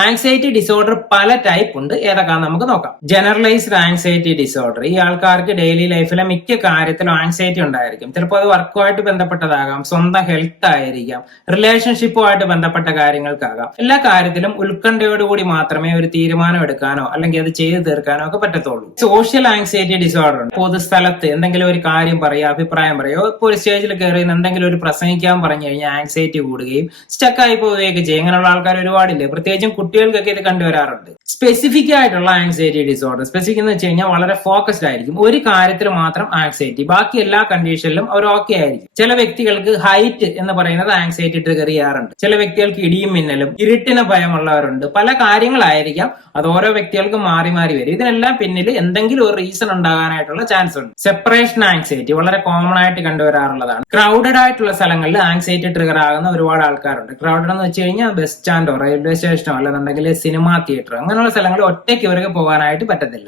Anxiety disorder പല type ഉണ്ട്. ഏതൊക്കെയാണെന്ന് നമുക്ക് നോക്കാം. Generalised anxiety disorder. ഈ ആൾക്കാർക്ക് ഡെയിലി ലൈഫിലെ മിക്ക കാര്യത്തിലും ആങ്സൈറ്റി ഉണ്ടായിരിക്കും. ചിലപ്പോൾ അത് വർക്കുമായിട്ട് ബന്ധപ്പെട്ടതാകാം, സ്വന്തം ഹെൽത്ത് ആയിരിക്കാം, റിലേഷൻഷിപ്പുമായിട്ട് ബന്ധപ്പെട്ട കാര്യങ്ങൾക്കാകാം. എല്ലാ കാര്യത്തിലും ഉത്കണ്ഠയോടുകൂടി മാത്രമേ ഒരു തീരുമാനം എടുക്കാനോ അല്ലെങ്കിൽ അത് ചെയ്തു തീർക്കാനോ ഒക്കെ പറ്റത്തുള്ളൂ. സോഷ്യൽ ആങ്സൈറ്റി ഡിസോർഡർ ഉണ്ട്. പൊതുസ്ഥലത്ത് എന്തെങ്കിലും ഒരു കാര്യം പറയുക, അഭിപ്രായം പറയുക, ഇപ്പോൾ ഒരു സ്റ്റേജിൽ കയറി എന്തെങ്കിലും ഒരു പ്രസംഗിക്കാൻ പറഞ്ഞു കഴിഞ്ഞാൽ ആങ്സൈറ്റി കൂടുകയും സ്റ്റക്കായി പോവുകയൊക്കെ ചെയ്യും. ഇങ്ങനെയുള്ള ആൾക്കാർ ഒരുപാടില്ലേ, പ്രത്യേകിച്ചും കുട്ടികൾക്കൊക്കെ ഇത് കണ്ടുവരാറുണ്ട്. സ്പെസിഫിക് ആയിട്ടുള്ള ആങ്സൈറ്റി ഡിസോർഡർ, സ്പെസിഫിക് എന്ന് വെച്ച് കഴിഞ്ഞാൽ വളരെ ഫോക്കസ്ഡ് ആയിരിക്കും. ഒരു കാര്യത്തിൽ മാത്രം ആങ്സൈറ്റി, ബാക്കി എല്ലാ കണ്ടീഷനിലും അവർ ഓക്കെ ആയിരിക്കും. ചില വ്യക്തികൾക്ക് ഹൈറ്റ് എന്ന് പറയുന്നത് ആങ്സൈറ്റി ട്രിഗർ ചെയ്യാറുണ്ട്. ചില വ്യക്തികൾക്ക് ഇടിയും മിന്നലും, ഇരുട്ടിന് ഭയമുള്ളവരുണ്ട്. പല കാര്യങ്ങളായിരിക്കാം, അത് ഓരോ വ്യക്തികൾക്കും മാറി മാറി വരും. ഇതിനെല്ലാം പിന്നിൽ എന്തെങ്കിലും ഒരു റീസൺ ഉണ്ടാകാനായിട്ടുള്ള ചാൻസ് ഉണ്ട്. സെപ്പറേഷൻ ആങ്സൈറ്റി വളരെ കോമൺ ആയിട്ട് കണ്ടുവരാറുള്ളതാണ്. ക്രൗഡഡ് ആയിട്ടുള്ള സ്ഥലങ്ങളിൽ ആങ്സൈറ്റി ട്രിഗർ ആകുന്ന ഒരുപാട് ആൾക്കാരുണ്ട്. ക്രൗഡഡ് എന്ന് വെച്ച് കഴിഞ്ഞാൽ ബസ് സ്റ്റാൻഡോ റെയിൽവേ സ്റ്റേഷനോ അല്ലെന്നുണ്ടെങ്കിൽ സിനിമാ തിയേറ്റർ, അങ്ങനെയുള്ള സ്ഥലങ്ങളിൽ ഒറ്റയ്ക്ക് ഇവർക്ക് പോകാനായിട്ട് പറ്റത്തില്ല.